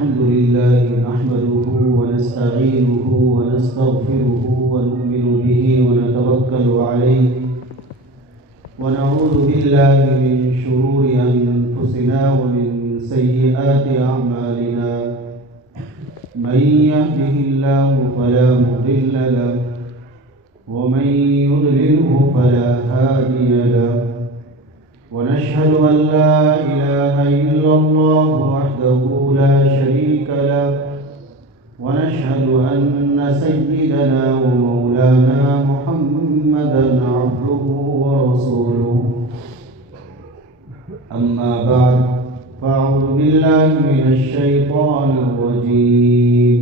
الحمد لله نحمده ونستعينه ونستغفره ونؤمن به ونتوكل عليه ونعوذ بالله من شرور أنفسنا ومن سيئات أعمالنا من يهده الله فلا مضل له ومن يضلله فلا هادي له ونشهد أن لا إله إلا الله وحده لا شريك له ونشهد أن سيدنا ومولانا محمدا عبده ورسوله أما بعد فأعوذ بالله من الشيطان الرجيم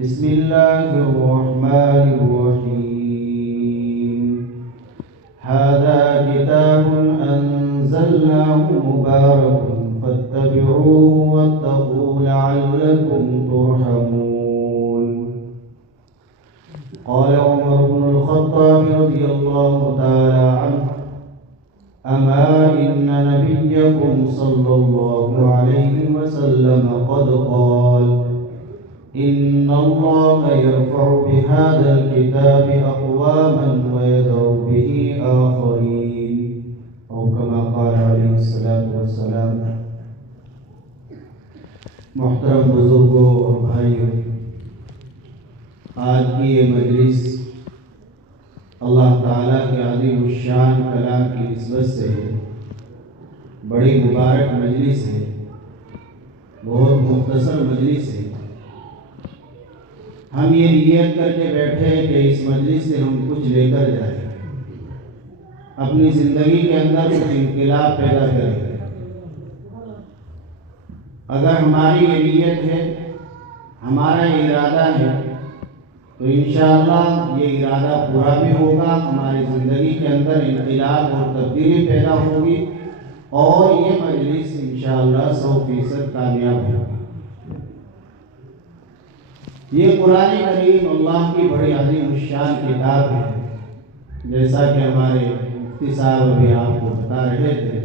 بسم الله الرحمن الرحيم هذا كتاب أنزلناه مبارك فاتبعوه واتقوا لعلكم ترحمون. قال عمر بن الخطاب رضي الله تعالى عنه أما إن نبيكم صلى الله عليه وسلم قد قال إن الله يرفع بهذا الكتاب أقواما ويدع به آخرين أو كما قال عليه الصلاة والسلام. محترم بزرگوں اور بھائیوں، آج کی یہ مجلس اللہ تعالیٰ کے عظیم الشان کلام کی نسبت سے بڑی مبارک مجلس ہے، بہت مختصر مجلس ہے. ہم یہ نیت کر کے بیٹھے کہ اس مجلس سے ہم کچھ لے کر جائیں، اپنی زندگی کے اندر کچھ انقلاب پیدا کریں. اگر ہماری یہ نیت ہے، ہمارا یہ ارادہ ہے، تو انشاءاللہ یہ ارادہ پورا بھی ہوگا. ہماری زندگی کے اندر انقلاب اور تبدیلی پیدا ہوگی اور یہ مجلس انشاءاللہ 100% کامیاب ہوگی. یہ قرآن کریم اللہ کی بڑی عظیم الشان کتاب ہے. جیسا کہ ہمارے مفتی صاحب ابھی آپ کو بتا رہے تھے،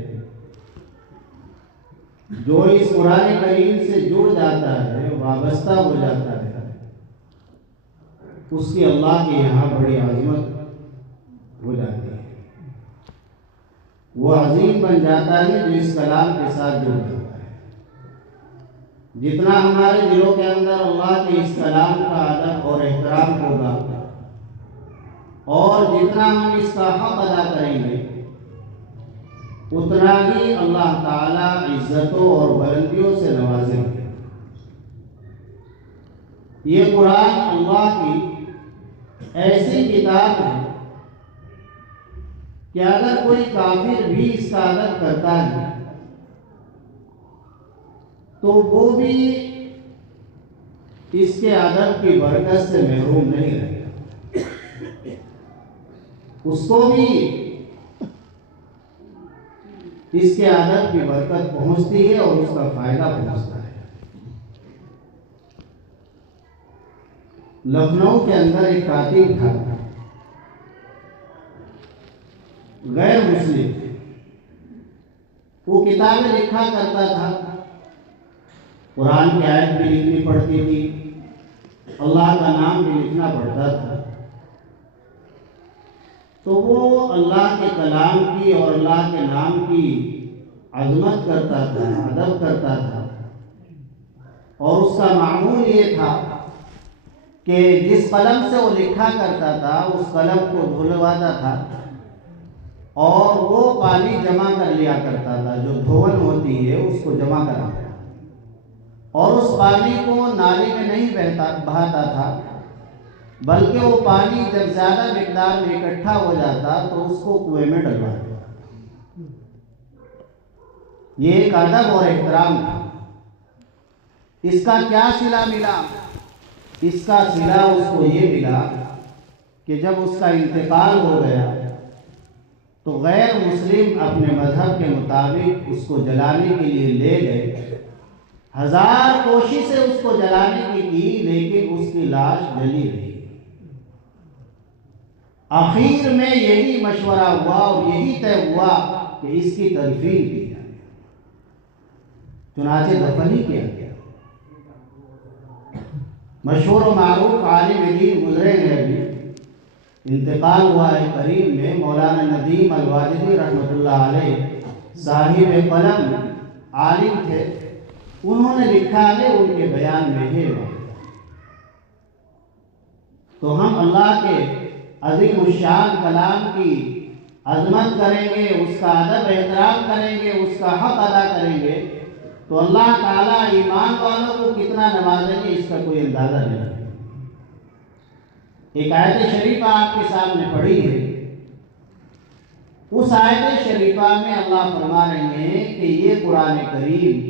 جو اس قرآن کریم سے جڑ جاتا ہے، وابستہ ہو جاتا ہے، اس کی اللہ کے یہاں بڑی عظمت ہو جاتی ہے. وہ عظیم بن جاتا ہے جو اس کلام کے ساتھ جڑ جاتا ہے. جتنا ہمارے دلوں کے اندر اللہ کے اس کلام کا ادب اور احترام ہوگا اور جتنا ہم اس کا حق ادا کریں گے، اتنا ہی اللہ تعالیٰ عزتوں اور بلندیوں سے نوازیں گے. یہ قرآن اللہ کی ایسی کتاب ہے کہ اگر کوئی کافر بھی اس کا ادب کرتا ہے تو وہ بھی اس کے ادب کی برکت سے محروم نہیں رہے گا. اس کو بھی اس کے ادب کی برکت پہنچتی ہے اور اس کا فائدہ پہنچتا ہے. لکھنؤ کے اندر ایک کاتب تھا، غیر مسلم. وہ کتابیں لکھا کرتا تھا، قرآن کی آیت بھی لکھنی پڑتی تھی، اللہ کا نام بھی لکھنا پڑتا تھا. تو وہ اللہ کے کلام کی اور اللہ کے نام کی عظمت کرتا تھا، ادب کرتا تھا، اور اس کا معمول یہ تھا کہ جس قلم سے وہ لکھا کرتا تھا اس قلم کو دھلواتا تھا اور وہ پانی جمع کر لیا کرتا تھا. جو دھون ہوتی ہے اس کو جمع کراتا تھا اور اس پانی کو نالی میں نہیں بہاتا تھا، بلکہ وہ پانی جب زیادہ مقدار میں اکٹھا ہو جاتا تو اس کو کنویں میں ڈلوا دیتا. یہ ایک ادب اور احترام تھا. اس کا کیا صلہ ملا؟ اس کا صلہ اس کو یہ ملا کہ جب اس کا انتقال ہو گیا تو غیر مسلم اپنے مذہب کے مطابق اس کو جلانے کے لیے لے گئے. 1000 کوششیں اس کو جلانے کی لیکن اس کی لاش جلی رہی. آخر میں یہی مشورہ ہوا اور یہی طے ہوا کہ اس کی تدفین کی جائے. چنانچہ دفن ہی کیا گیا. مشہور و معروف عالم دین گزرے ہیں، ابھی انتقال ہوا ہے قریب میں، مولانا ندیم الواجدی رحمۃ اللہ علیہ، صاحب قلم عالم تھے۔ انہوں نے لکھا ہے، ان کے بیان میں ہے، تو ہم اللہ کے عظیم الشان کلام کی عظمت کریں گے، اس کا ادب احترام کریں گے، اس کا حق ادا کریں گے، تو اللہ تعالیٰ ایمان والوں کو کتنا نوازیں گے، اس کا کوئی اندازہ نہیں۔ ایک آیت شریفہ آپ کے سامنے پڑھی ہے، اس آیت شریفہ میں اللہ فرما رہے ہیں کہ یہ قرآن کریم،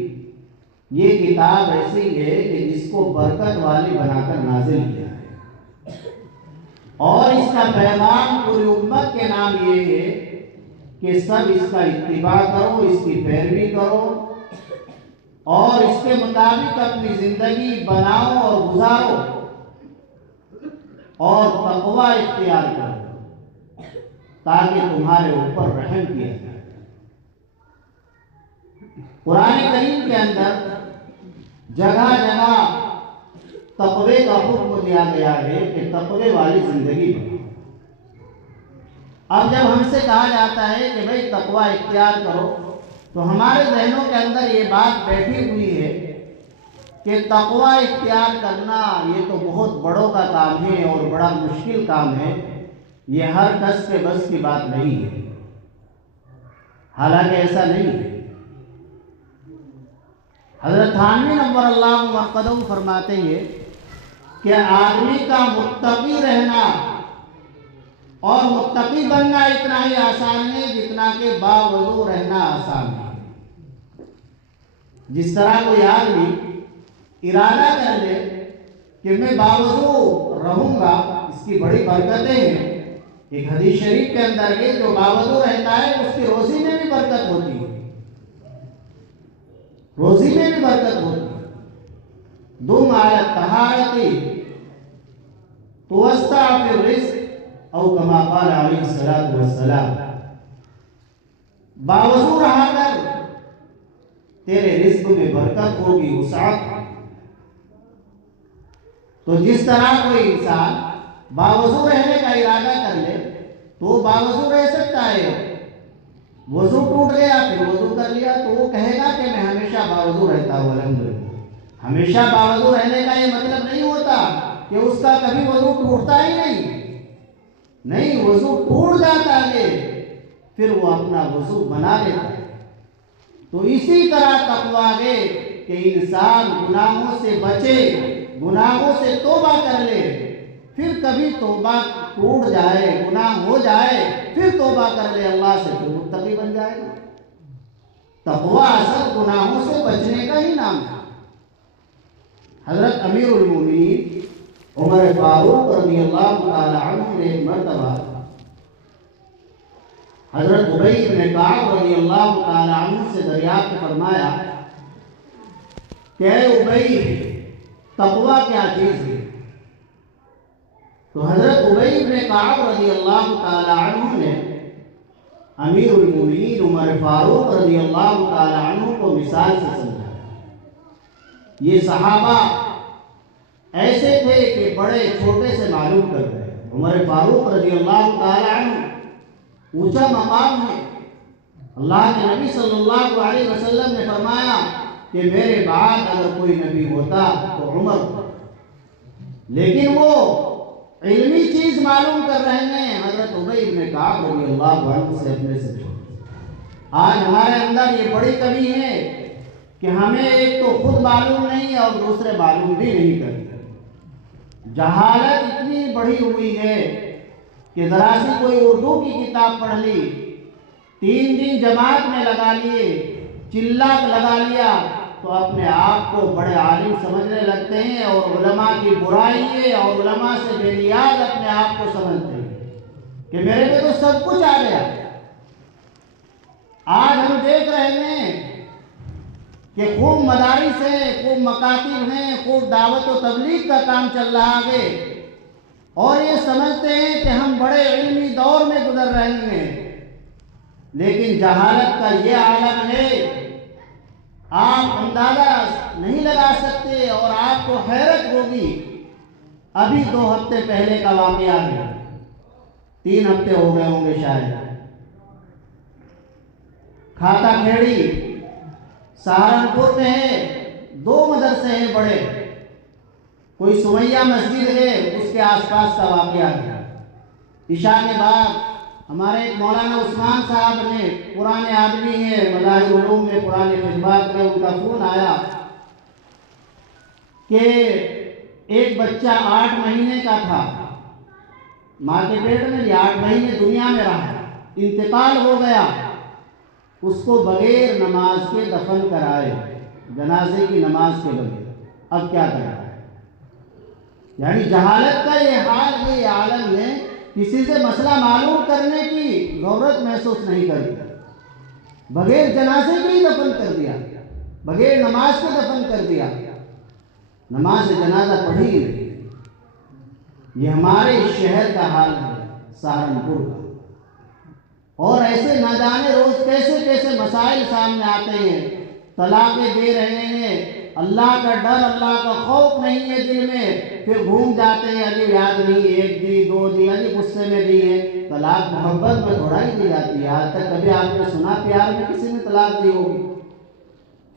یہ کتاب ایسی ہے کہ جس کو برکت والی بنا کر نازل کیا ہے، اور اس کا پیغام پوری امت کے نام یہ ہے کہ سب اس کا اتباع کرو، اس کی پیروی کرو، اور اس کے مطابق اپنی زندگی بناؤ اور گزارو، اور تقوی اختیار کرو تاکہ تمہارے اوپر رحم کیا جائے۔ قرآن کریم کے اندر جگہ جگہ تقوی کا حکم دیا گیا ہے کہ تقوی والی زندگی بناؤ۔ اب جب ہم سے کہا جاتا ہے کہ بھئی تقوی اختیار کرو، تو ہمارے ذہنوں کے اندر یہ بات بیٹھی ہوئی ہے کہ تقوی اختیار کرنا یہ تو بہت بڑوں کا کام ہے اور بڑا مشکل کام ہے، یہ ہر کس کے بس کی بات نہیں ہے۔ حالانکہ ایسا نہیں ہے۔ حضرت تھانوی نور اللہ مرقدہ فرماتے ہیں کہ آدمی کا متقی رہنا اور متقی بننا اتنا ہی آسان ہے جتنا کہ باوضو رہنا آسان ہے۔ جس طرح کوئی آدمی ارادہ کر لے کہ میں باوضو رہوں گا، اس کی بڑی برکتیں ہیں۔ ایک حدیث شریف کے اندر ہے جو باوضو رہتا ہے اس کی روزی میں بھی برکت ہوتی ہے، روزی میں بھی برکت ہوتی ہے۔ دم علی الطہارۃ توسع فی الرزق او کما قال علیہ الصلوۃ والسلام، باوضو رہا کر تیرے رزق میں برکت ہوگی، وسعت۔ تو جس طرح کوئی انسان باوضو رہنے کا ارادہ کر لے تو باوضو رہ سکتا ہے، وضو ٹوٹ گیا پھر وضو کر لیا تو وہ کہے گا کہ میں ہمیشہ باوضو رہتا ہوں الحمدللہ۔ ہمیشہ باوضو رہنے کا یہ مطلب نہیں ہوتا کہ اس کا کبھی وضو ٹوٹتا ہی نہیں، وضو ٹوٹ جاتا ہے پھر وہ اپنا وضو بنا لیتا ہے۔ تو اسی طرح تقویٰ ہے کہ انسان گناہوں سے بچے، گناہوں سے توبہ کر لے، پھر کبھی توبہ ٹوٹ جائے، گناہ ہو جائے، پھر توبہ کر لے اللہ سے، پھر متقی بن جائے گا۔ تقویٰ اصل گناہوں سے بچنے کا ہی نام ہے۔ حضرت امیر المومنین عمر فاروق رضی اللہ تعالی عنہ نے ایک مرتبہ حضرت ابی بن کعب رضی اللہ تعالی عنہ سے دریافت فرمایا کہ اے ابی، تقویٰ کیا چیز ہے؟ تو حضرت ابی بن کعب رضی اللہ تعالی عنہ نے امیر المومنین عمر فاروق رضی اللہ تعالی عنہ کو مثال سے سمجھایا۔ یہ صحابہ ایسے تھے کہ بڑے چھوٹے سے معلوم کر رہے ہیں۔ عمر فاروق رضی اللہ تعالی عنہ اونچا مقام ہے۔ اللہ کے نبی صلی اللہ علیہ وسلم نے فرمایا کہ میرے بعد اگر کوئی نبی ہوتا تو عمر ہوتا، لیکن وہ علمی چیز معلوم کر رہے ہیں حضرت ابی بن کعب رضی اللہ عنہ سے اپنے سے چھوٹے۔ آج ہمارے اندر یہ بڑی کمی ہے کہ ہمیں ایک تو خود معلوم نہیں اور دوسرے معلوم بھی نہیں کرتے۔ جہالت اتنی بڑھی ہوئی ہے کہ ذرا سی کوئی اردو کی کتاب پڑھ لی، 3 دن جماعت میں لگا لیے، چلا لگا لیا تو اپنے آپ کو بڑے عالم سمجھنے لگتے ہیں، اور علماء کی برائی ہے اور علماء سے بے نیاز اپنے آپ کو سمجھتے ہیں کہ میرے میں تو سب کچھ آ گیا۔ آج ہم دیکھ رہے ہیں کہ خوب مدارس ہیں، خوب مکاتب ہیں، خوب دعوت و تبلیغ کا کام چل رہا ہے، اور یہ سمجھتے ہیں کہ ہم بڑے علمی دور میں گزر رہے ہیں، لیکن جہالت کا یہ عالم ہے آپ اندازہ نہیں لگا سکتے، اور آپ کو حیرت ہوگی ابھی 2 ہفتے پہلے کا واقعہ ہے، 3 ہفتے ہو گئے ہوں گے شاید۔ کھاتا کھیڑی سہارنپور میں ہے، 2 مدرسے ہیں بڑے، کوئی سمیہ مسجد ہے، اس کے آس پاس کا واقعہ ہے۔ عشاء کے بعد ہمارے ایک مولانا عثمان صاحب نے، پرانے آدمی ہیں، مظاہر علوم میں پرانے خدمات میں، ان کا فون آیا کہ ایک بچہ 8 مہینے کا تھا، ماں کے پیٹ میں 8 مہینے دنیا میں رہا، انتقال ہو گیا، اس کو بغیر نماز کے دفن کرائے، جنازے کی نماز کے بغیر، اب کیا کرنا ہے؟ یعنی جہالت کا یہ حال ہے، یہ عالم میں کسی سے مسئلہ معلوم کرنے کی ضرورت محسوس نہیں کرتی، بغیر جنازے کے ہی دفن کر دیا، بغیر نماز کے دفن کر دیا، نماز جنازہ پڑھی ہی نہیں۔ یہ ہمارے شہر کا حال ہے، سہارنپور کا، اور ایسے نہ جانے روز کیسے کیسے مسائل سامنے آتے ہیں، طلاقیں دے رہے ہیں، اللہ کا ڈر، اللہ کا خوف نہیں ہے دل میں، پھر گھوم جاتے ہیں، علی یاد نہیں، 1 دی 2 دی، علی غصے میں دی ہے۔ طلاق محبت میں تھوڑا ہی دی جاتی ہے، آج تک کبھی آپ نے سنا پیار میں کسی نے طلاق دی ہوگی؟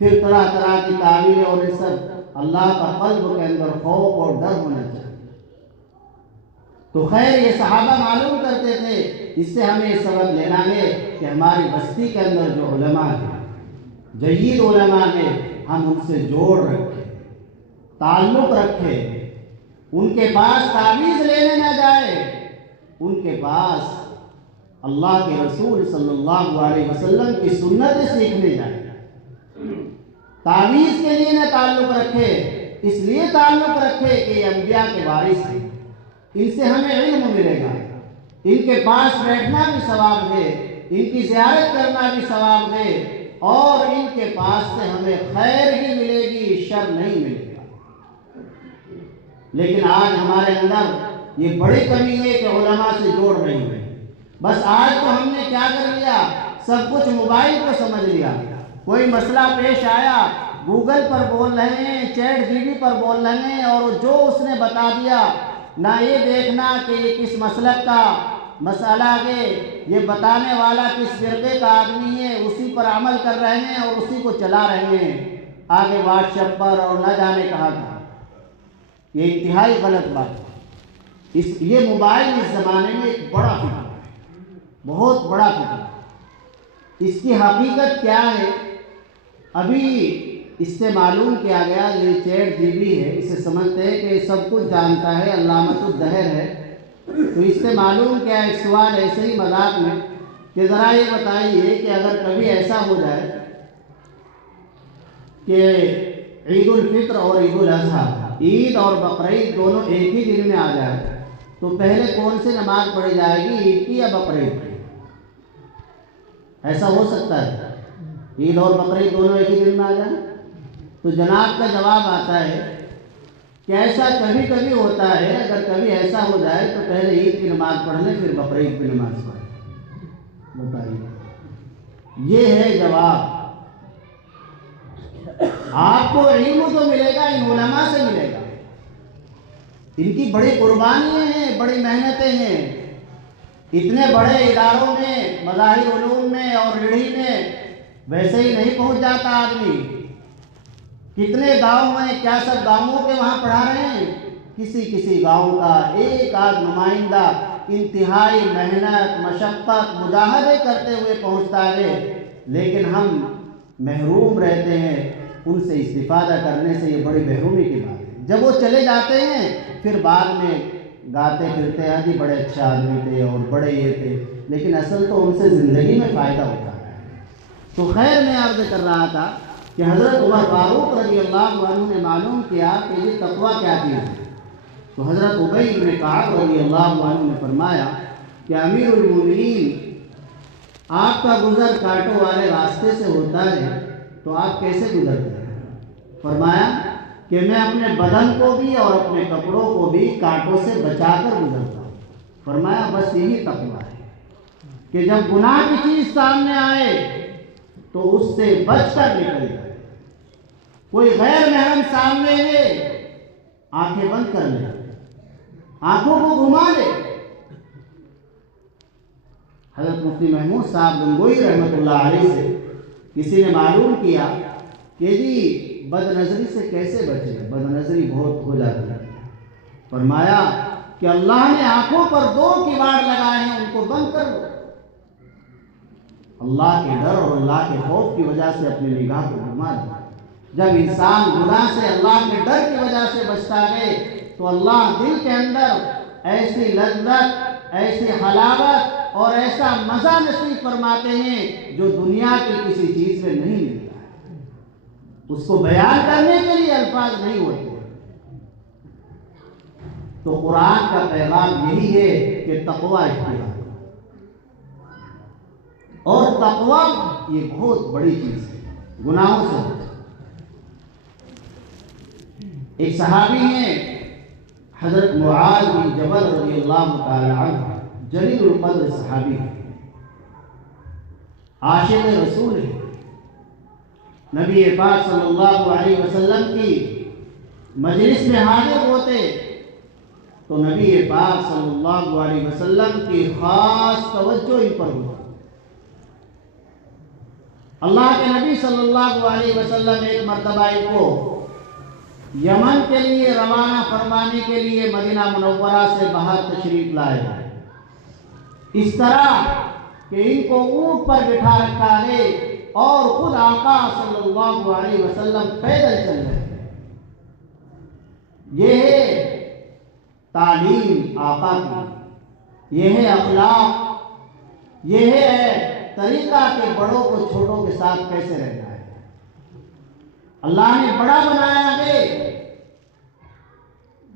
پھر طرح طرح کی تعویلیں، اور یہ سب اللہ کا قلب کے اندر خوف اور ڈر ہونا چاہیے۔ تو خیر یہ صحابہ معلوم کرتے تھے، اس سے ہمیں سبق لینا ہے کہ ہماری بستی کے اندر جو علماء ہیں، جید علماء ہیں، ہم ان سے جوڑ رکھیں، تعلق رکھیں، ان کے پاس تعویذ لینے نہ جائے، ان کے پاس اللہ کے رسول صلی اللہ علیہ وسلم کی سنتیں سیکھنے جائیں۔ تعویذ کے لیے نہ تعلق رکھے، اس لیے تعلق رکھے کہ یہ انبیاء کے وارث ہیں، ان سے ہمیں علم ملے گا، ان کے پاس بیٹھنا بھی ثواب ہے، ان کی زیارت کرنا بھی ثواب ہے، اور ان کے پاس سے ہمیں خیر ہی ملے گی، شر نہیں ملے گا۔ لیکن آج ہمارے اندر یہ بڑی کمی ہے کہ علماء سے جوڑ نہیں ہے۔ بس آج تو ہم نے کیا کر لیا، سب کچھ موبائل کو سمجھ لیا، کوئی مسئلہ پیش آیا گوگل پر بول رہے ہیں، چیٹ جی بی پر بول رہے ہیں، اور جو اس نے بتا دیا، نہ یہ دیکھنا کہ یہ کس مسلک کا مسئلہ ہے، یہ بتانے والا کس فرقے کا آدمی ہے، اسی پر عمل کر رہے ہیں اور اسی کو چلا رہے ہیں، آگے واٹس ایپ پر اور نہ جانے کہا تھا۔ یہ انتہائی غلط بات ہے۔ یہ موبائل اس زمانے میں ایک بڑا فتنہ ہے، بہت بڑا فتنہ۔ اس کی حقیقت کیا ہے؟ ابھی اس سے معلوم کیا گیا، یہ چیٹ جی بی ہے، اسے سمجھتے ہیں کہ سب کچھ جانتا ہے، علامت الدہر ہے، تو اس سے معلوم کیا ایک سوال ایسے ہی مذاق میں کہ ذرا یہ بتائیے کہ اگر کبھی ایسا ہو جائے کہ عید الفطر اور عید الاضحیٰ، عید اور بقرعید دونوں ایک ہی دن میں آ جائے، تو پہلے کون سی نماز پڑھی جائے گی، عید کی یا بقرعید کی؟ ایسا ہو سکتا ہے عید اور بقرعید دونوں ایک ہی دن میں آ جائیں؟ تو جناب کا جواب آتا ہے کہ ایسا کبھی کبھی ہوتا ہے، اگر کبھی ایسا ہو جائے تو پہلے عید کی نماز پڑھ لیں، پھر بقرعید کی نماز پڑھیں۔ بتائیے، یہ ہے جواب۔ آپ کو علم تو ملے گا، ان علماء سے ملے گا، ان کی بڑی قربانیاں ہیں، بڑی محنتیں ہیں، اتنے بڑے اداروں میں، مظاہر علوم میں اور ریڑھی میں ویسے ہی نہیں پہنچ جاتا آدمی۔ کتنے گاؤں ہیں، کیا سب گاؤں کے وہاں پڑھا رہے ہیں؟ کسی گاؤں کا ایک آدھ نمائندہ انتہائی محنت، مشقت، مجاہدے کرتے ہوئے پہنچتا ہے، لیکن ہم محروم رہتے ہیں ان سے استفادہ کرنے سے۔ یہ بڑی محرومی کی بات ہے۔ جب وہ چلے جاتے ہیں پھر بعد میں گاتے پھرتے ہیں جی بڑے اچھے آدمی تھے اور بڑے یہ تھے، لیکن اصل تو ان سے زندگی میں فائدہ ہوتا ہے۔ تو خیر میں عرض کر رہا تھا کہ حضرت عمر فاروق رضی اللہ عنہ نے معلوم کیا کہ یہ تقویٰ کیا چیز ہے، تو حضرت ابی بن کعب رضی اللہ عنہ نے فرمایا کہ امیر المومنین، آپ کا گزر کانٹوں والے راستے سے ہوتا ہے تو آپ کیسے گزرتے ہیں؟ فرمایا کہ میں اپنے بدن کو بھی اور اپنے کپڑوں کو بھی کانٹوں سے بچا کر گزرتا ہوں۔ فرمایا بس یہی تقویٰ ہے کہ جب گناہ کی چیز سامنے آئے تو اس سے بچ کر نکل جائے۔ کوئی غیر محرم سامنے ہے، آنکھیں بند کر لیں، آنکھوں کو گھما لے۔ حضرت مفتی محمود صاحب گنگوئی رحمۃ اللہ علیہ سے کسی نے معلوم کیا کہ جی بد نظری سے کیسے بچے، بد نظری بہت ہو جاتی ہے۔ فرمایا کہ اللہ نے آنکھوں پر 2 کواڑ لگائے ہیں، ان کو بند کر دو۔ اللہ کے ڈر اور اللہ کے خوف کی وجہ سے اپنی نگاہ کو گھما دو۔ جب انسان گناہ سے اللہ کے ڈر کی وجہ سے بچتا ہے تو اللہ دل کے اندر ایسی لذت، ایسی حلاوت اور ایسا مزہ نصیب فرماتے ہیں جو دنیا کی کسی چیز میں نہیں ملتا ہے۔ اس کو بیان کرنے کے لیے الفاظ نہیں ہوتے۔ تو قرآن کا پیغام یہی ہے کہ تقویٰ اختیار، اور تقویٰ یہ بہت بڑی چیز ہے، گناہوں سے۔ ایک صحابی ہیں حضرت معاذ بن جبل رضی اللہ تعالی عنہ، جلیل القدر صحابی ہیں، عاشق رسول ہیں۔ نبی پاک صلی اللہ علیہ وسلم کی مجلس میں حاضر ہوتے تو نبی پاک صلی اللہ علیہ وسلم کی خاص توجہ ان پر ہوتی۔ اللہ کے نبی صلی اللہ علیہ وسلم ایک مرتبہ ان کو یمن کے لیے روانہ فرمانے کے لیے مدینہ منورہ سے باہر تشریف لائے، اس طرح کہ ان کو اونٹ پر بٹھا رکھا ہے اور خود آقا صلی اللہ علیہ وسلم پیدل چل رہے ہیں۔ یہ ہے تعلیم آقا کی، یہ ہے اخلاق، یہ ہے طریقہ کہ بڑوں کو چھوٹوں کے ساتھ کیسے رہنا ہے۔ اللہ نے بڑا بنایا ہے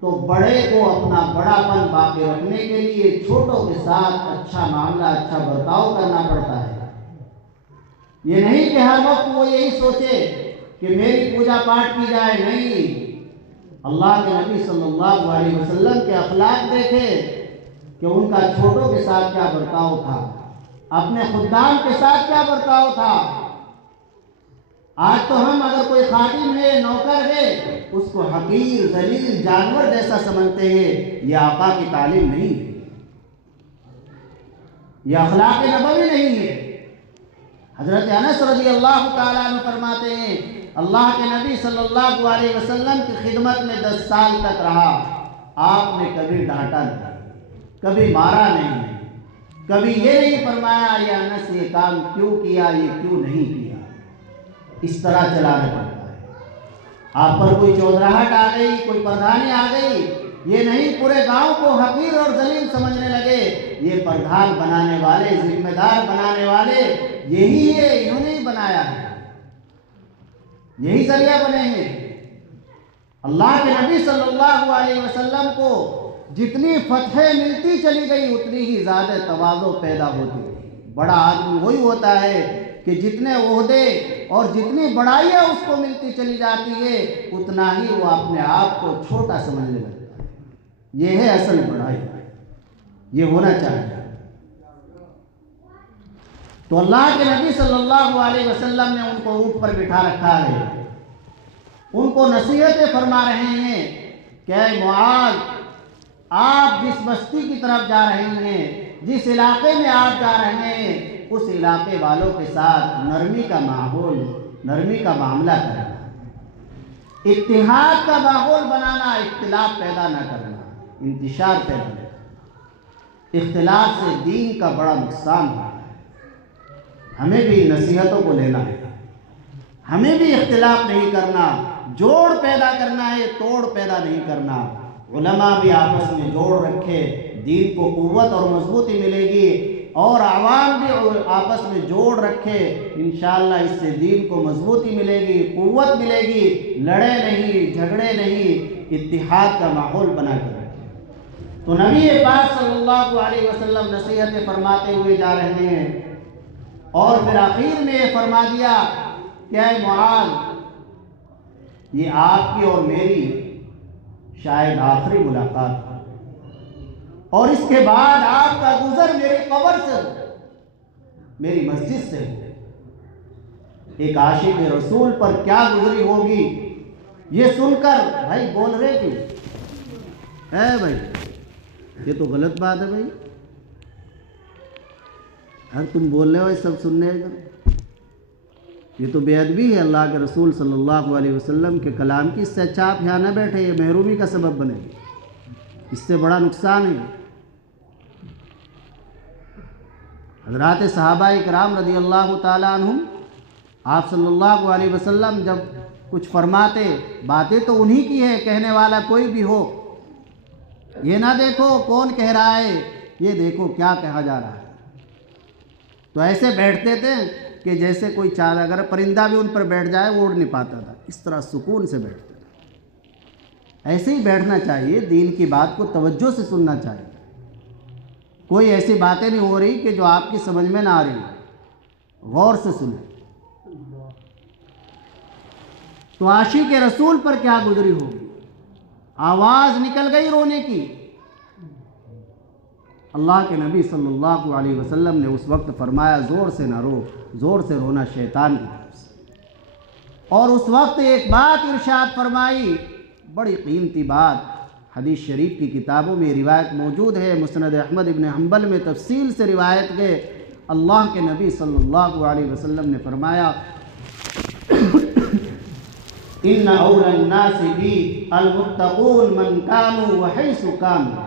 تو بڑے کو اپنا بڑا پن باقی رکھنے کے لیے چھوٹوں کے ساتھ اچھا معاملہ، اچھا برتاؤ کرنا پڑتا ہے۔ یہ نہیں کہ ہر وقت وہ یہی سوچے کہ میری پوجا پاٹ کی جائے، نہیں۔ اللہ کے نبی صلی اللہ علیہ وسلم کے اخلاق دیکھے کہ ان کا چھوٹوں کے ساتھ کیا برتاؤ تھا، اپنے خدام کے ساتھ کیا برتاؤ تھا۔ آج تو ہم اگر کوئی خادم ہے، نوکر ہے، اس کو حقیر ذلیل جانور جیسا سمجھتے ہیں۔ یہ آقا کی تعلیم نہیں ہے، یہ اخلاق نبوی نہیں ہے۔ حضرت انس رضی اللہ تعالیٰ عنہ فرماتے ہیں اللہ کے نبی صلی اللہ علیہ وسلم کی خدمت میں 10 سال تک رہا، آپ نے کبھی ڈانٹا نہیں، کبھی مارا نہیں، کبھی یہ نہیں فرمایا یہ انس یہ کام کیوں کیا، یہ کیوں نہیں کیا۔ اس طرح چلانا پڑتا ہے۔ آپ پر کوئی چودراہٹ آ گئی، کوئی پردھانی آ گئی، یہ نہیں پورے گاؤں کو حقیر اور ذلیل سمجھنے لگے۔ یہ پردھان بنانے والے، ذمہ دار بنانے والے یہی ہے، انہوں نے ہی بنایا ہے، یہی ذریعہ بنے ہیں۔ اللہ کے نبی صلی اللہ علیہ وسلم کو جتنی فتحیں ملتی چلی گئی اتنی ہی زیادہ تواضع پیدا ہوتی گئی۔ بڑا آدمی وہی ہوتا ہے کہ جتنے عہدے اور جتنی بڑائیاں اس کو ملتی چلی جاتی ہے اتنا ہی وہ اپنے آپ کو چھوٹا سمجھنے لگتا ہے۔ یہ ہے اصل بڑائی، یہ ہونا چاہیے۔ تو اللہ کے نبی صلی اللہ علیہ وسلم نے ان کو اونٹ پر بٹھا رکھا ہے، ان کو نصیحتیں فرما رہے ہیں کہ اے معاذ، آپ جس بستی کی طرف جا رہے ہیں، جس علاقے میں آپ جا رہے ہیں، اس علاقے والوں کے ساتھ نرمی کا ماحول، نرمی کا معاملہ کرنا، اتحاد کا ماحول بنانا، اختلاف پیدا نہ کرنا، انتشار پیدا نہ کرنا۔ اختلاف سے دین کا بڑا نقصان ہوتا ہے۔ ہمیں بھی نصیحتوں کو لینا ہے، ہمیں بھی اختلاف نہیں کرنا، جوڑ پیدا کرنا ہے، توڑ پیدا نہیں کرنا۔ علماء بھی آپس میں جوڑ رکھے، دین کو قوت اور مضبوطی ملے گی، اور عوام بھی آپس میں جوڑ رکھے، انشاءاللہ اس سے دین کو مضبوطی ملے گی، قوت ملے گی۔ لڑے نہیں، جھگڑے نہیں، اتحاد کا ماحول بنا کر رکھے۔ تو نبی پاک صلی اللہ علیہ وسلم نصیحتیں فرماتے ہوئے جا رہے ہیں، اور پھر آخر میں یہ فرما دیا کہ اے معاذ، یہ آپ کی اور میری شاید آخری ملاقات ہے، اور اس کے بعد آپ کا گزر میری قبر سے ہو، میری مسجد سے ہو۔ ایک عاشق رسول پر کیا گزری ہوگی یہ سن کر بھائی بول رہے تھے، اے بھائی یہ تو غلط بات ہے بھائی. اگر تم بول رہے ہو یہ سب سننے کا، یہ تو بے ادبی ہے اللہ کے رسول صلی اللہ علیہ وسلم کے کلام کی. اس سے اچھا آپ یہاں نہ بیٹھے، یہ محرومی کا سبب بنے گی، اس سے بڑا نقصان ہے. حضرات صحابہ کرام رضی اللہ تعالیٰ عنہم آپ صلی اللہ علیہ وسلم جب کچھ فرماتے، باتیں تو انہی کی ہے، کہنے والا کوئی بھی ہو. یہ نہ دیکھو کون کہہ رہا ہے، یہ دیکھو کیا کہا جا رہا ہے. تو ایسے بیٹھتے تھے کہ جیسے کوئی چال، اگر پرندہ بھی ان پر بیٹھ جائے وہ اڑ نہیں پاتا تھا، اس طرح سکون سے بیٹھتے تھے. ایسے ہی بیٹھنا چاہیے، دین کی بات کو توجہ سے سننا چاہیے. کوئی ایسی باتیں نہیں ہو رہی کہ جو آپ کی سمجھ میں نہ آ رہی، غور سے سنیں. تو عاشق رسول پر کیا گزری ہوگی، آواز نکل گئی رونے کی. اللہ کے نبی صلی اللہ علیہ وسلم نے اس وقت فرمایا زور سے نہ رو، زور سے رونا شیطان کی طرف سے. اور اس وقت ایک بات ارشاد فرمائی، بڑی قیمتی بات، حدیث شریف کی کتابوں میں روایت موجود ہے، مسند احمد ابن حنبل میں تفصیل سے روایت ہے. اللہ کے نبی صلی اللہ علیہ وسلم نے فرمایا ان اول الناس بی المتقون من کانوا وحیث کانوا.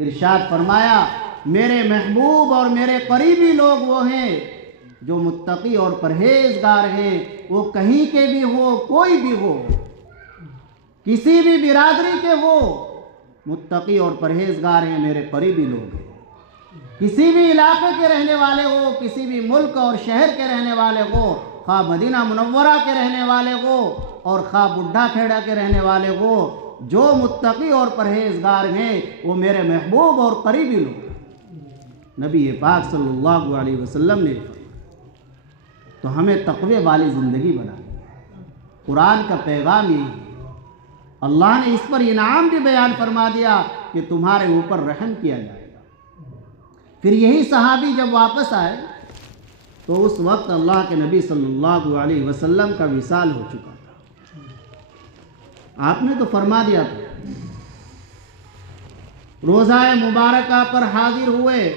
ارشاد فرمایا میرے محبوب اور میرے قریبی لوگ وہ ہیں جو متقی اور پرہیزگار ہیں، وہ کہیں کے بھی ہو، کوئی بھی ہو، کسی بھی برادری کے ہو، متقی اور پرہیزگار ہیں، میرے قریبی لوگ ہیں. کسی بھی علاقے کے رہنے والے ہو، کسی بھی ملک اور شہر کے رہنے والے ہو، خواہ مدینہ منورہ کے رہنے والے ہو اور خواہ بڈھا کھیڑا کے رہنے والے ہو، جو متقی اور پرہیزگار ہیں وہ میرے محبوب اور قریبی لوگ. نبی پاک صلی اللہ علیہ وسلم نے تو ہمیں تقوی والی زندگی بنائی. قرآن کا پیغام یہی ہے. اللہ نے اس پر انعام بھی بیان فرما دیا کہ تمہارے اوپر رحم کیا جائے گا. پھر یہی صحابی جب واپس آئے تو اس وقت اللہ کے نبی صلی اللہ علیہ وسلم کا وصال ہو چکا تھا. آپ نے تو فرما دیا تھا. روزہ مبارکہ پر حاضر ہوئے،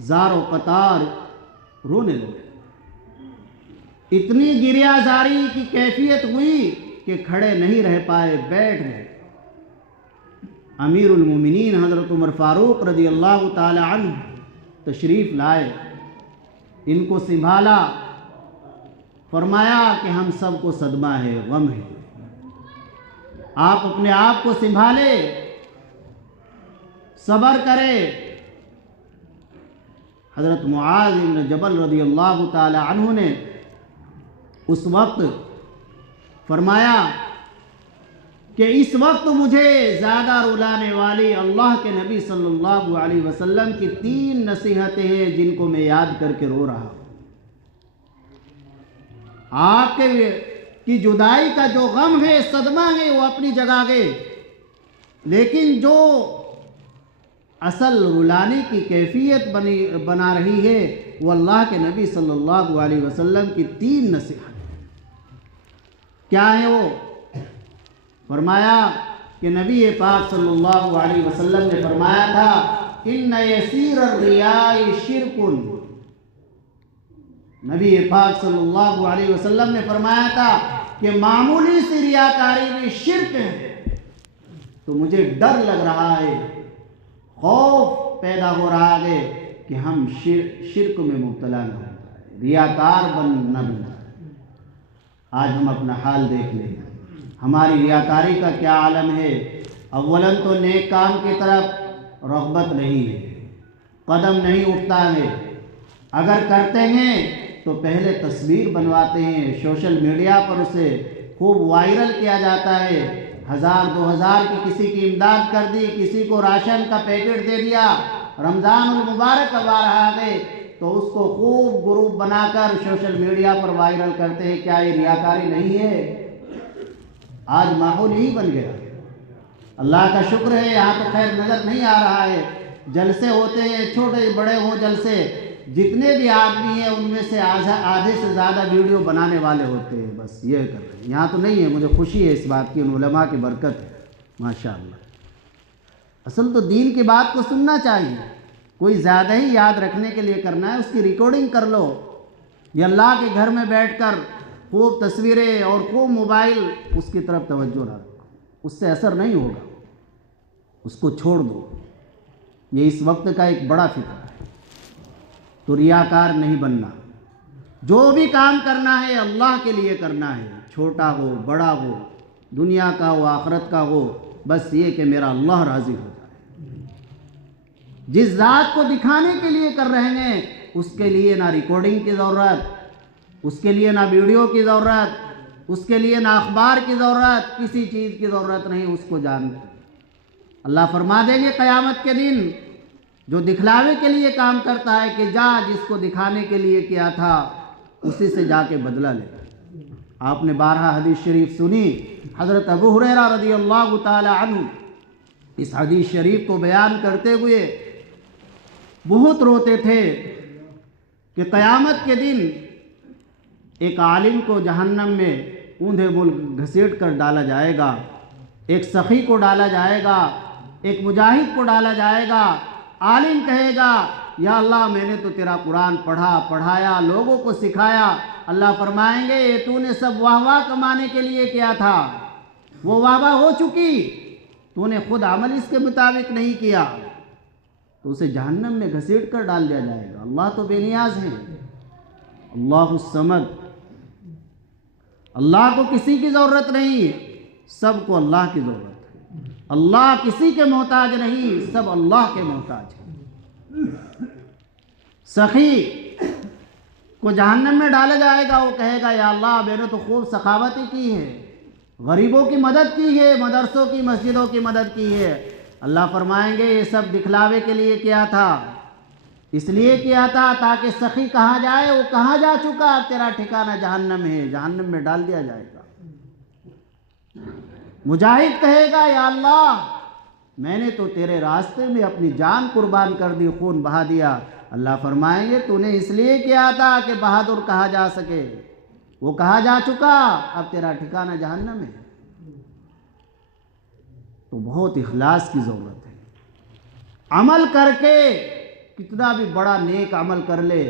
زار و قطار رونے لگے. اتنی گریہ زاری کی کیفیت ہوئی کہ کھڑے نہیں رہ پائے، بیٹھ گئے. امیر المومنین حضرت عمر فاروق رضی اللہ تعالی عنہ تشریف لائے، ان کو سنبھالا، فرمایا کہ ہم سب کو صدمہ ہے، غم ہے، آپ اپنے آپ کو سنبھالے، صبر کرے. حضرت معاذ بن جبل رضی اللہ تعالی عنہ نے اس وقت فرمایا کہ اس وقت مجھے زیادہ رلانے والی اللہ کے نبی صلی اللہ علیہ وسلم کی 3 نصیحتیں ہیں جن کو میں یاد کر کے رو رہا ہوں. آپ کی جدائی کا جو غم ہے، صدمہ ہے، وہ اپنی جگہ ہے، لیکن جو اصل رلانے کی کیفیت بنا رہی ہے وہ اللہ کے نبی صلی اللہ علیہ وسلم کی 3 نصیحتیں. کیا ہے وہ؟ فرمایا کہ نبی پاک صلی اللہ علیہ وسلم نے فرمایا تھا ان یسیر الریاء شرک. نبی پاک صلی اللہ علیہ وسلم نے فرمایا تھا کہ معمولی سی ریاکاری بھی شرک ہے. تو مجھے ڈر لگ رہا ہے، خوف پیدا ہو رہا ہے کہ ہم شرک میں مبتلا نہ ہو جائے، ریاکار نہ بن جائے. آج ہم اپنا حال دیکھ لیں، ہماری ریاکاری کا کیا عالم ہے. اولاً تو نیک کام کی طرف رغبت نہیں ہے، قدم نہیں اٹھتا ہے. اگر کرتے ہیں تو پہلے تصویر بنواتے ہیں، سوشل میڈیا پر اسے خوب وائرل کیا جاتا ہے. 1000-2000 کی کسی کی امداد کر دی، کسی کو راشن کا پیکٹ دے دیا، رمضان المبارک اب آ رہا ہے تو اس کو خوب گروپ بنا کر سوشل میڈیا پر وائرل کرتے ہیں. کیا یہ ریاکاری نہیں ہے؟ آج ماحول ہی بن گیا. اللہ کا شکر ہے یہاں تو خیر نظر نہیں آ رہا ہے. جلسے ہوتے ہیں، چھوٹے بڑے ہوں جلسے، جتنے بھی آدمی ہیں ان میں سے آدھے سے زیادہ ویڈیو بنانے والے ہوتے ہیں، بس یہ کر رہے ہیں. یہاں تو نہیں ہے. مجھے خوشی ہے اس بات کی، ان علماء کی برکت ہے، ماشاءاللہ. اصل تو دین کی بات کو سننا چاہیے، کوئی زیادہ ہی یاد رکھنے کے لیے کرنا ہے اس کی ریکارڈنگ کر لو، یا اللہ کے گھر میں بیٹھ کر خوب تصویریں اور خوب موبائل اس کی طرف توجہ نہ رکھو، اس سے اثر نہیں ہوگا، اس کو چھوڑ دو۔ یہ اس وقت کا ایک بڑا فکر ہے، تو ریاکار نہیں بننا، جو بھی کام کرنا ہے اللہ کے لیے کرنا ہے، چھوٹا ہو بڑا ہو، دنیا کا ہو آخرت کا ہو، بس یہ کہ میرا اللہ راضی ہو جائے۔ جس ذات کو دکھانے کے لیے کر رہے ہیں اس کے لیے نہ ریکارڈنگ کی ضرورت، اس کے لیے نہ ویڈیو کی ضرورت، اس کے لیے نہ اخبار کی ضرورت، کسی چیز کی ضرورت نہیں، اس کو جانتے۔ اللہ فرما دیں گے قیامت کے دن جو دکھلاوے کے لیے کام کرتا ہے کہ جا جس کو دکھانے کے لیے کیا تھا اسی سے جا کے بدلہ لے۔ آپ نے بارہا حدیث شریف سنی، حضرت ابو ہریرہ رضی اللہ تعالی عنہ اس حدیث شریف کو بیان کرتے ہوئے بہت روتے تھے کہ قیامت کے دن ایک عالم کو جہنم میں اوندھے ملک گھسیٹ کر ڈالا جائے گا، ایک سخی کو ڈالا جائے گا، ایک مجاہد کو ڈالا جائے گا۔ عالم کہے گا یا اللہ میں نے تو تیرا قرآن پڑھایا، لوگوں کو سکھایا۔ اللہ فرمائیں گے یہ تو نے سب واہ واہ کمانے کے لیے کیا تھا، وہ واہ واہ ہو چکی، تو نے خود عمل اس کے مطابق نہیں کیا، تو اسے جہنم میں گھسیٹ کر ڈال دیا جائے گا۔ اللہ تو بے نیاز ہیں، اللہ الصمد، اللہ کو کسی کی ضرورت نہیں ہے، سب کو اللہ کی ضرورت ہے۔ اللہ کسی کے محتاج نہیں، سب اللہ کے محتاج ہیں۔ سخی کو جہنم میں ڈالا جائے گا، وہ کہے گا یا اللہ میں نے تو خوب سخاوتی کی ہے، غریبوں کی مدد کی ہے، مدرسوں کی مسجدوں کی مدد کی ہے۔ اللہ فرمائیں گے یہ سب دکھلاوے کے لیے کیا تھا، اس لیے کیا تھا تاکہ سخی کہاں جائے، وہ کہاں جا چکا، اب تیرا ٹھکانہ جہنم ہے، جہنم میں ڈال دیا جائے گا۔ مجاہد کہے گا یا اللہ میں نے تو تیرے راستے میں اپنی جان قربان کر دی، خون بہا دیا۔ اللہ فرمائیں گے تو نے اس لیے کیا تھا کہ بہادر کہا جا سکے، وہ کہا جا چکا، اب تیرا ٹھکانہ جہنم ہے۔ تو بہت اخلاص کی ضرورت ہے۔ عمل کر کے کتنا بھی بڑا نیک عمل کر لے،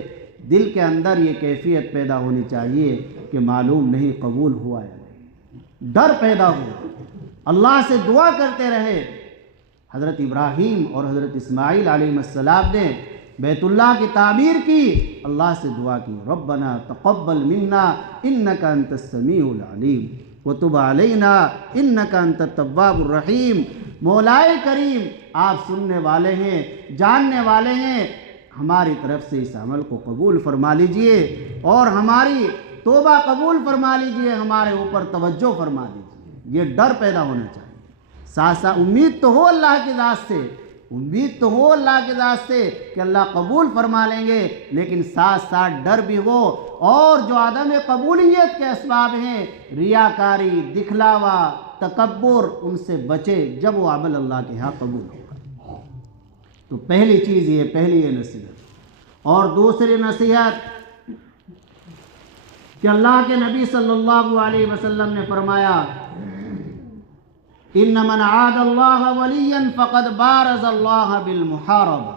دل کے اندر یہ کیفیت پیدا ہونی چاہیے کہ معلوم نہیں قبول ہوا یا نہیں، ڈر پیدا ہو، اللہ سے دعا کرتے رہے۔ حضرت ابراہیم اور حضرت اسماعیل علیہ السلام نے بیت اللہ کی تعمیر کی، اللہ سے دعا کی، ربنا تقبل منا انک انت السمیع العلیم وتب علینا انک انت التواب الرحیم۔ مولائے کریم آپ سننے والے ہیں، جاننے والے ہیں، ہماری طرف سے اس عمل کو قبول فرما لیجئے اور ہماری توبہ قبول فرما لیجئے، ہمارے اوپر توجہ فرما دیجئے۔ یہ ڈر پیدا ہونا چاہیے، ساتھ ساتھ امید تو ہو اللہ کی ذات سے، امید تو ہو اللہ کی ذات سے کہ اللہ قبول فرما لیں گے، لیکن ساتھ ساتھ ڈر بھی ہو، اور جو عدم قبولیت کے اسباب ہیں، ریاکاری، دکھلاوا، تکبر، ان سے بچے جب وہ عمل اللہ کے ہاں قبول ہوگا۔ تو پہلی چیز یہ، پہلی یہ نصیحت۔ اور دوسری نصیحت کہ اللہ کے نبی صلی اللہ علیہ وسلم نے فرمایا ان من عاد اللہ ولیا فقد بارز اللہ بالمحاربہ،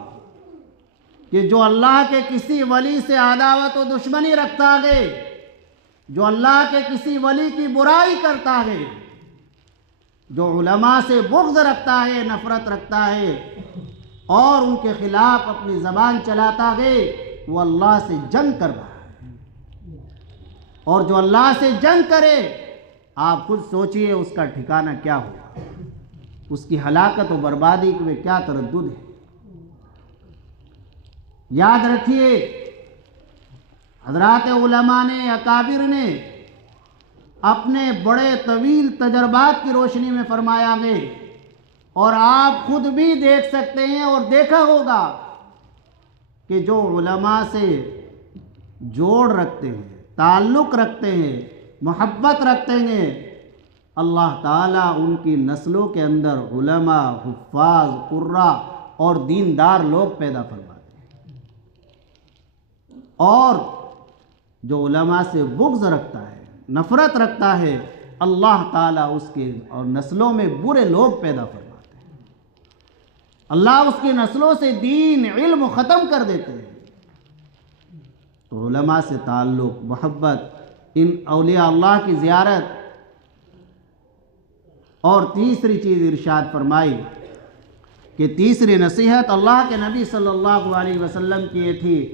کہ جو اللہ کے کسی ولی سے عداوت و دشمنی رکھتا ہے، جو اللہ کے کسی ولی کی برائی کرتا ہے، جو علماء سے بغض رکھتا ہے، نفرت رکھتا ہے اور ان کے خلاف اپنی زبان چلاتا ہے، وہ اللہ سے جنگ کر رہا ہے۔ اور جو اللہ سے جنگ کرے، آپ خود سوچئے اس کا ٹھکانہ کیا ہوگا، اس کی ہلاکت و بربادی میں کیا تردد ہے۔ یاد رکھیے حضرات علماء نے، اکابر نے اپنے بڑے طویل تجربات کی روشنی میں فرمایا ہے، اور آپ خود بھی دیکھ سکتے ہیں اور دیکھا ہوگا کہ جو علماء سے جوڑ رکھتے ہیں، تعلق رکھتے ہیں، محبت رکھتے ہیں، اللہ تعالیٰ ان کی نسلوں کے اندر علماء، حفاظ، قراء اور دیندار لوگ پیدا فرماتے ہیں۔ اور جو علماء سے بغض رکھتا ہے، نفرت رکھتا ہے، اللہ تعالیٰ اس کے اور نسلوں میں برے لوگ پیدا فرماتے ہیں۔ اللہ اس کی نسلوں سے دین علم ختم کر دیتے ہیں۔ تو علماء سے تعلق، محبت، ان اولیاء اللہ کی زیارت، اور تیسری چیز ارشاد فرمائی کہ تیسری نصیحت اللہ کے نبی صلی اللہ علیہ وسلم کی یہ تھی،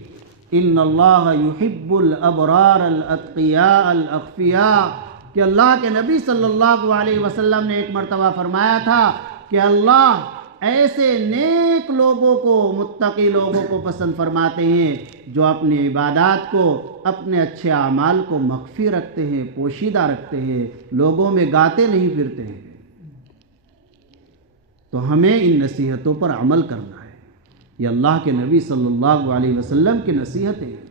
ان اللہ یحب الابرار الاتقیاء الاخفیاء، کہ اللہ کے نبی صلی اللہ علیہ وسلم نے ایک مرتبہ فرمایا تھا کہ اللہ ایسے نیک لوگوں کو، متقی لوگوں کو پسند فرماتے ہیں جو اپنی عبادات کو، اپنے اچھے اعمال کو مخفی رکھتے ہیں، پوشیدہ رکھتے ہیں، لوگوں میں گاتے نہیں پھرتے ہیں۔ تو ہمیں ان نصیحتوں پر عمل کرنا ہے۔ یہ اللہ کے نبی صلی اللہ علیہ وسلم کی نصیحتیں ہیں۔